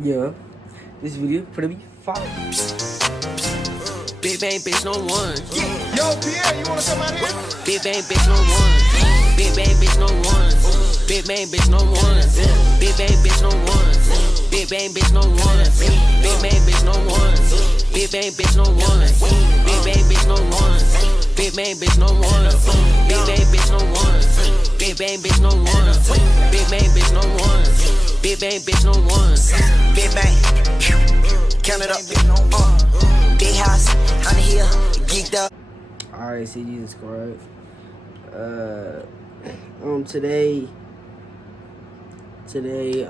Yeah, this video gonna be fire. Big bang, bitch, no one. Yo, Pierre, you wanna come out here? Big bang, bitch, no one. Big bang, bitch, no one. Big bang, bitch, no one. Big bang, bitch, no one. Big bang, bitch, no one. Big bang, bitch, no one. Big bang, bitch, no one. Big bang, bitch, no one. Big bang, bitch, no one. Big bang, bitch, no one. Big bang, bitch, no one. Big bang, bitch, no one. Big bang, bitch, no one. Big bang, count it up. Big house, on the hill, geeked up. Alright, CG subscribe. Today,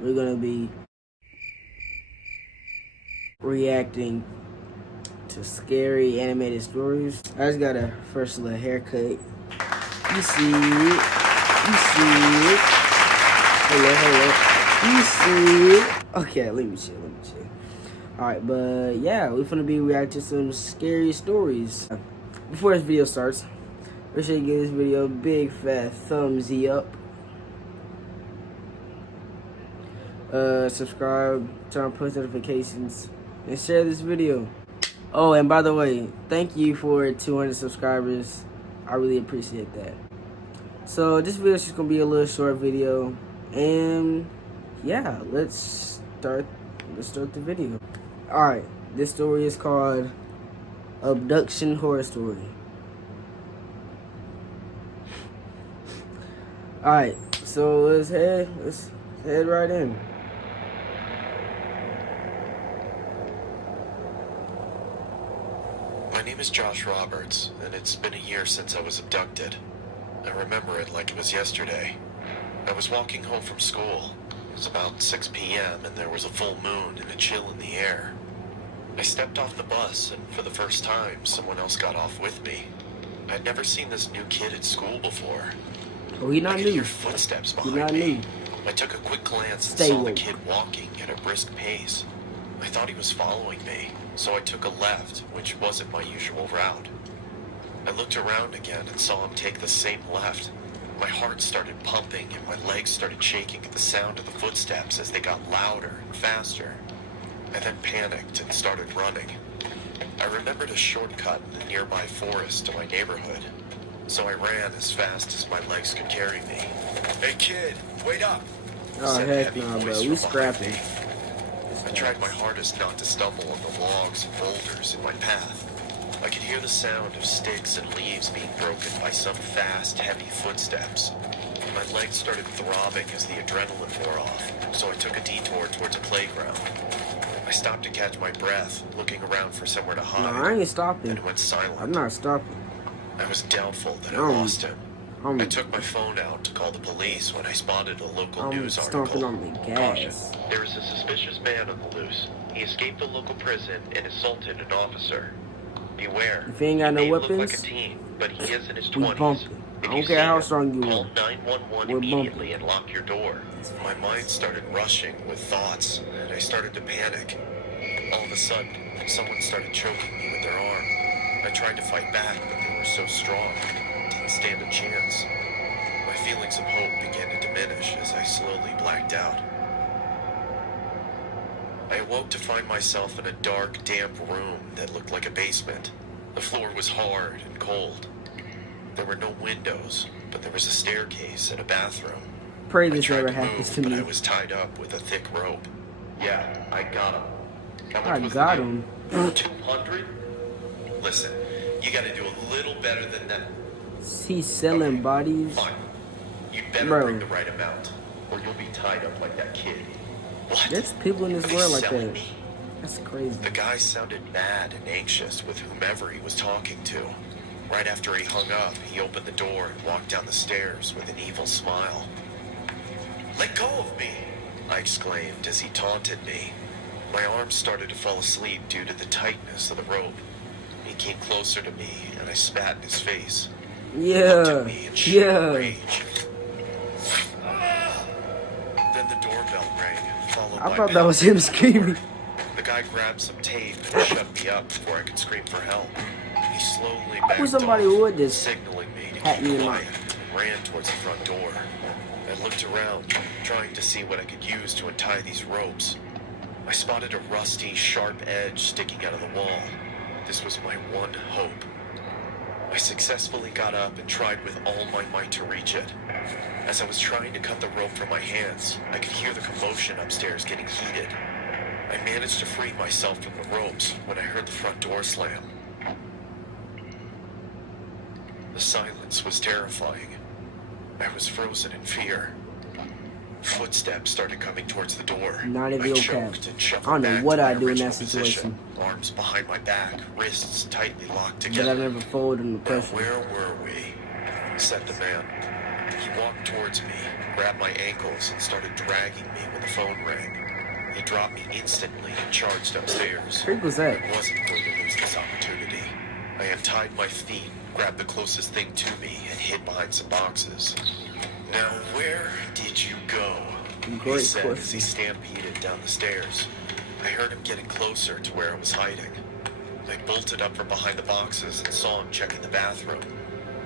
we're gonna be reacting to scary animated stories. I just got a first little haircut. You see it. You see it. Hello. You see it. Okay, let me chill. Alright, but yeah, we're gonna be reacting to some scary stories. Before this video starts, make sure you give this video a big fat thumbs up. Subscribe, turn on post notifications, and share this video. Oh, and by the way, thank you for 200 subscribers. I really appreciate that. So this video is just gonna be a little short video, and yeah, let's start the video. Alright, this story is called Abduction Horror Story. Alright, so let's head right in. My name is Josh Roberts, and it's been a year since I was abducted. I remember it like it was yesterday. I was walking home from school. It was about 6 p.m. and there was a full moon and a chill in the air. I stepped off the bus, and for the first time, someone else got off with me. I'd never seen this new kid at school before. Oh, he not I could new. hear footsteps He behind not me. new. I took a quick glance and Stay saw the woke. kid walking at a brisk pace. I thought he was following me, so I took a left, which wasn't my usual route. I looked around again and saw him take the same left. My heart started pumping and my legs started shaking at the sound of the footsteps as they got louder and faster. I then panicked and started running. I remembered a shortcut in the nearby forest to my neighborhood, so I ran as fast as my legs could carry me. "Hey kid, wait up!" Oh said a heck heavy no, voice bro. from We behind scrapping. me. I tried my hardest not to stumble on the logs and boulders in my path. I could hear the sound of sticks and leaves being broken by some fast, heavy footsteps. My legs started throbbing as the adrenaline wore off, so I took a detour towards a playground. I stopped to catch my breath, looking around for somewhere to hide, No, I ain't stopping. and went silent. I'm not stopping. I was doubtful that I I'm- lost him. I'm I took my phone out to call the police when I spotted a local news stomping article. on the Caution. gas. There is a suspicious man on the loose. He escaped the local prison and assaulted an officer. Beware. If he ain't got no may look like weapons, a teen, but he is in his we 20s. bumping. If I you don't care see how him, strong you call are. 911 We're immediately bumping. and lock your door. My mind started rushing with thoughts, and I started to panic. All of a sudden, someone started choking me with their arm. I tried to fight back, but they were so strong, I didn't stand a chance. My feelings of hope began to diminish as I slowly blacked out. I awoke to find myself in a dark, damp room that looked like a basement. The floor was hard and cold. There were no windows, but there was a staircase and a bathroom. Pray I this tried never to happens move, to but I me. was tied up with a thick rope. Yeah, I got him. How much I was got the him. deal? 200? Listen, you gotta do a little better than that. He's selling Okay, bodies. Fine. You better Bro. bring the right amount, or you'll be tied up like that kid. What? There's people in Are this they world like selling that. me? That's crazy. The guy sounded mad and anxious with whomever he was talking to. Right after he hung up, he opened the door and walked down the stairs with an evil smile. "Let go of me!" I exclaimed as he taunted me. My arms started to fall asleep due to the tightness of the rope. He came closer to me and I spat in his face. He looked Yeah. at me in sheer Yeah. rage. Then the doorbell rang, followed I by thought that banging was him on the screaming. door. The guy grabbed some tape and shut me up before I could scream for help. He slowly backed wish somebody off, would just signaling me to pat keep me in quiet, line. and ran towards the front door. I looked around, trying to see what I could use to untie these ropes. I spotted a rusty, sharp edge sticking out of the wall. This was my one hope. I successfully got up and tried with all my might to reach it. As I was trying to cut the rope from my hands, I could hear the commotion upstairs getting heated. I managed to free myself from the ropes when I heard the front door slam. The silence was terrifying. I was frozen in fear. Footsteps started coming towards the door. Not even I okay. choked and I shuffled don't know back what to my I'd do in original that situation. position. Arms behind my back, wrists tightly locked But together. I've never folded under Now, pressure. where were we? Said the man. He walked towards me, grabbed my ankles, and started dragging me when the phone rang. He dropped me instantly and charged upstairs. Freak was that? I wasn't going to lose this opportunity. I untied my feet, grabbed the closest thing to me, and hid behind some boxes. Now, where did you go? Great He said as he question. stampeded down the stairs. I heard him getting closer to where I was hiding. I bolted up from behind the boxes and saw him checking the bathroom.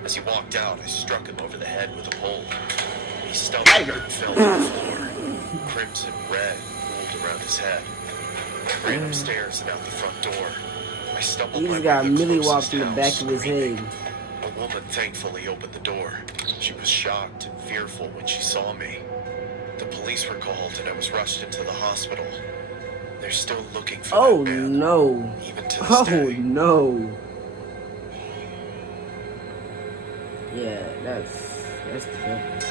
As he walked out, I struck him over the head with a pole. He stumbled and fell to the floor. Crimson red pooled around his head. I ran upstairs and out the front door. I stumbled He my just way got to the Millie closest walked in the house, back of his screaming. head. A woman thankfully opened the door. She was shocked and fearful when she saw me. The police were called and I was rushed into the hospital. They're still looking for Oh that man, no. even to this Oh day. no. Yeah, that's the best.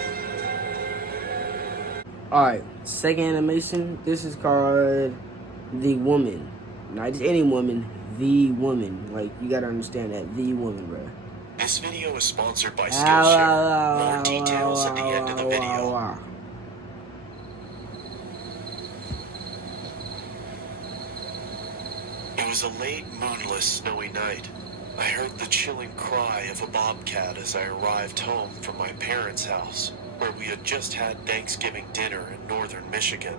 Alright, second animation. This is called The Woman. Not just any woman, The Woman. Like, you gotta understand that. The Woman, bro. This video is sponsored by Skillshare. More details at the end of the video. It was a late, moonless, snowy night. I heard the chilling cry of a bobcat as I arrived home from my parents' house, where we had just had Thanksgiving dinner in northern Michigan.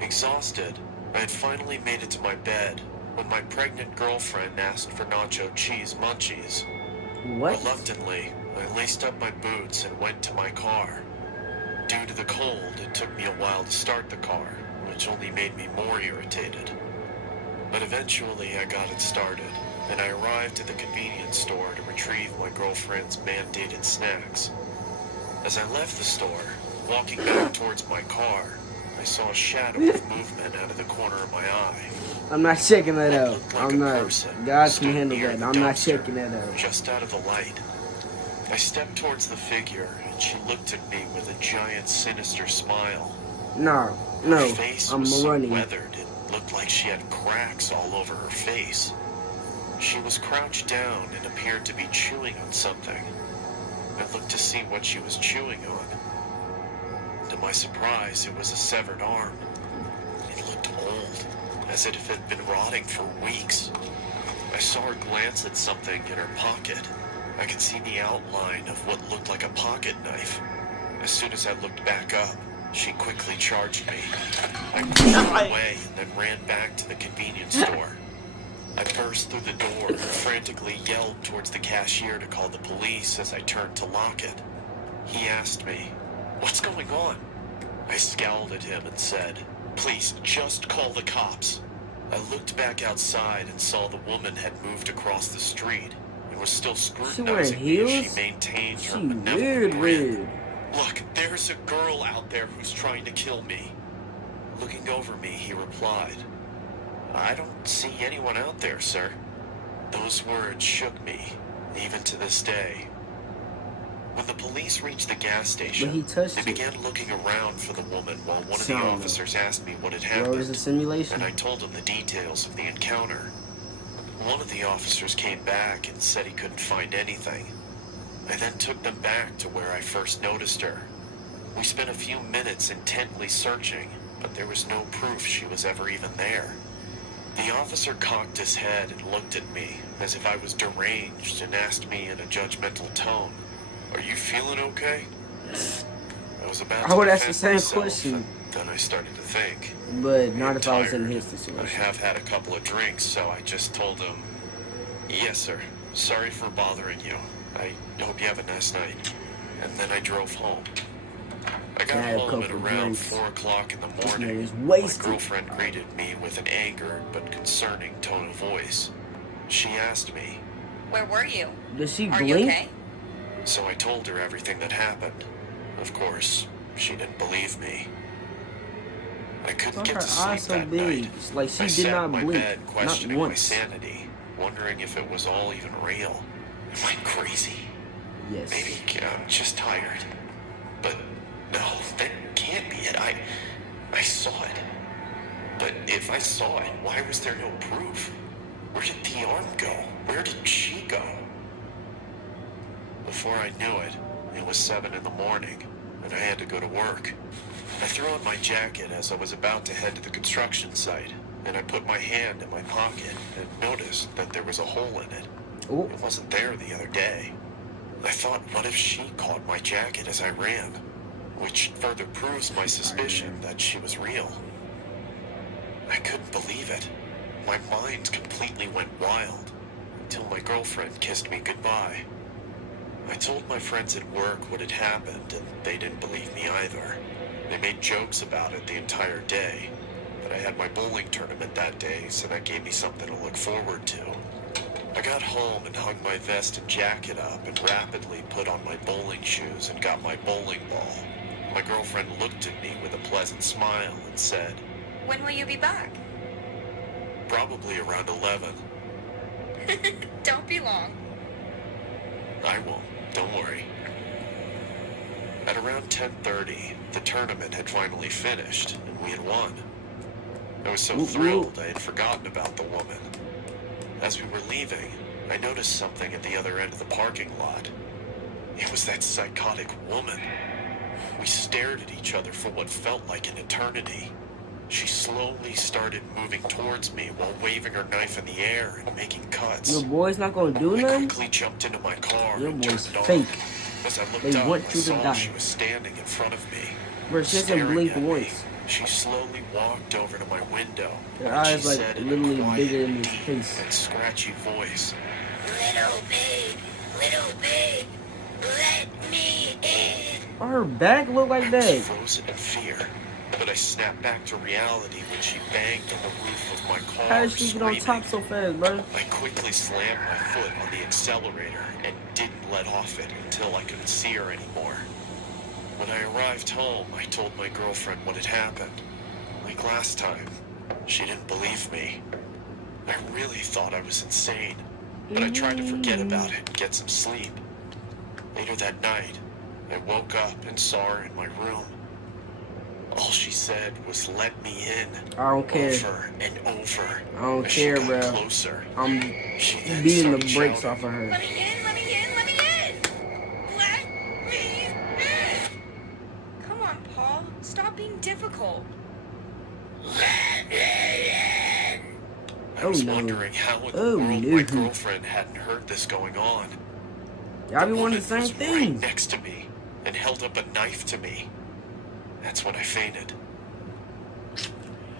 Exhausted, I had finally made it to my bed when my pregnant girlfriend asked for nacho cheese munchies. What? Reluctantly, I laced up my boots and went to my car. Due to the cold, it took me a while to start the car, which only made me more irritated. But eventually I got it started, and I arrived at the convenience store to retrieve my girlfriend's mandated snacks. As I left the store, walking back towards my car, I saw a shadow of movement out of the corner of my eye. I'm not checking that It out. looked like I'm a not. person God stood can handle near that. the I'm not dumpster, checking that out. just out of the light. I stepped towards the figure, and she looked at me with a giant, sinister smile. No, Her no. face I'm was so running. weathered, it looked like she had cracks all over her face. She was crouched down and appeared to be chewing on something. I looked to see what she was chewing on. To my surprise, it was a severed arm. It looked old, as if it had been rotting for weeks. I saw her glance at something in her pocket. I could see the outline of what looked like a pocket knife. As soon as I looked back up, she quickly charged me. I pushed her away and then ran back to the convenience store. I burst through the door and frantically yelled towards the cashier to call the police as I turned to lock it. He asked me, "What's going on?" I scowled at him and said, "Please, just call the cops." I looked back outside and saw the woman had moved across the street and was still scrutinizing me as she heels? maintained her She benevolent grin. weird. "Look, there's a girl out there who's trying to kill me." Looking over me, he replied, "I don't see anyone out there, sir." Those words shook me, even to this day. When the police reached the gas But he station, touched they it. began looking around for the woman while one of So, the officers asked me what had Well, it was a happened, simulation. and I told him the details of the encounter. One of the officers came back and said he couldn't find anything. I then took them back to where I first noticed her. We spent a few minutes intently searching, but there was no proof she was ever even there. The officer cocked his head and looked at me as if I was deranged and asked me in a judgmental tone, "Are you feeling okay?" I was about I to would ask the defend same myself, question. and then I started to think. But not I'm if I was in tired. his I situation. have had a couple of drinks, so I just told him, "Yes, sir. Sorry for bothering you. I hope you have a nice night." And then I drove home. I got Had a home at couple around drinks. 4 o'clock in the man morning. is My wasted. girlfriend greeted me with an angered but concerning tone of voice. She asked me, Where were you? Does she Are you blink? okay? so I told her everything that happened. Of course, she didn't believe me. I couldn't Why get her to sleep eyes so that big? night. It's like she I did sat not in my blink, bed not questioning my once. sanity, wondering if it was all even real. Am I crazy? Yes. Maybe I'm just tired. But no, that can't be it. I saw it. But if I saw it, why was there no proof? Where did the arm go? Where did she go? Before I knew it, it was 7 in the morning, and I had to go to work. I threw on my jacket as I was about to head to the construction site, and I put my hand in my pocket and noticed that there was a hole in it. Oh, It wasn't there the other day. I thought, what if she caught my jacket as I ran? Which further proves my suspicion that she was real. I couldn't believe it. My mind completely went wild until my girlfriend kissed me goodbye. I told my friends at work what had happened, and they didn't believe me either. They made jokes about it the entire day, but I had my bowling tournament that day, so that gave me something to look forward to. I got home and hung my vest and jacket up and rapidly put on my bowling shoes and got my bowling ball. My girlfriend looked at me with a pleasant smile and said, When will you be back? probably around 11. Don't be long. I won't, don't worry. At around 10:30, the tournament had finally finished and we had won. I was so Woo-woo. thrilled I had forgotten about the woman. As we were leaving, I noticed something at the other end of the parking lot. It was that psychotic woman. We stared at each other for what felt like an eternity. She slowly started moving towards me while waving her knife in the air and making cuts. your boy's not gonna do I nothing? quickly jumped into my car Your and boy's turned it fake. off. As I looked They up, want I you to saw die. she was standing in front of me. Bro, she doesn't staring blink at me. once. She slowly walked over to my window. Her and she eyes, like, said in a literally quiet, bigger than his deep, face. and scratchy voice, Little pig, let me in. Why her back look like I was that? frozen in fear. But I snapped back to reality when she banged on the roof of my car, How did she get on screaming. top so fast, bro? I quickly slammed my foot on the accelerator and didn't let off it until I couldn't see her anymore. When I arrived home, I told my girlfriend what had happened. Like last time, she didn't believe me. I really thought I was insane, but I tried to forget about it and get some sleep. Later that night, I woke up and saw her in my room. All she said was, "Let me in." I don't care. Over and over. I don't as care, she got bro. closer. I'm She then beating the started brakes shouting, off of her. Let me in, let me in, let me in. Let me in. Come on, Paul. Stop being difficult. I was Oh, no. wondering how in the Oh, world no. my girlfriend hadn't heard this going on. Y'all be The wanting the woman same was thing. right next to me and held up a knife to me. That's when I fainted.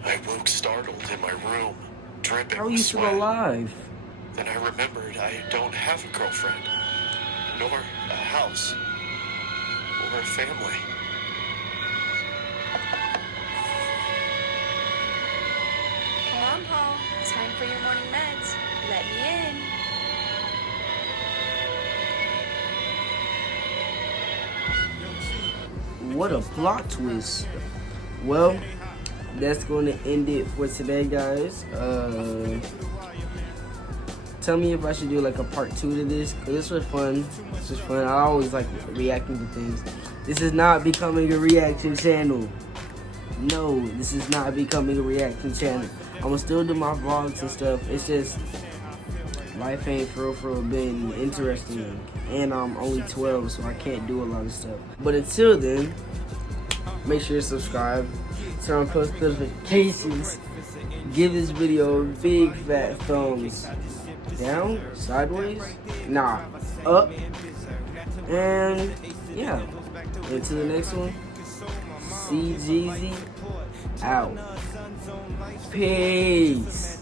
I woke startled in my room, dripping How are with you still sweat. alive? Then I remembered I don't have a girlfriend, nor a house, or a family. Come on, Paul. Time for your morning meds. Let me in. What a plot twist. Well, that's going to end it for today, guys. Tell me if I should do like a part 2 to this, because this was fun. This was fun. I always like reacting to things. This is not becoming a reaction channel. No, this is not becoming a reaction channel. I'm gonna still do my vlogs and stuff. It's just life ain't for real been interesting, and I'm only 12, so I can't do a lot of stuff. But until then, make sure to subscribe, turn on post notifications, give this video a big fat thumbs down, sideways, nah, up, and yeah. Until the next one, CGZ out. Peace.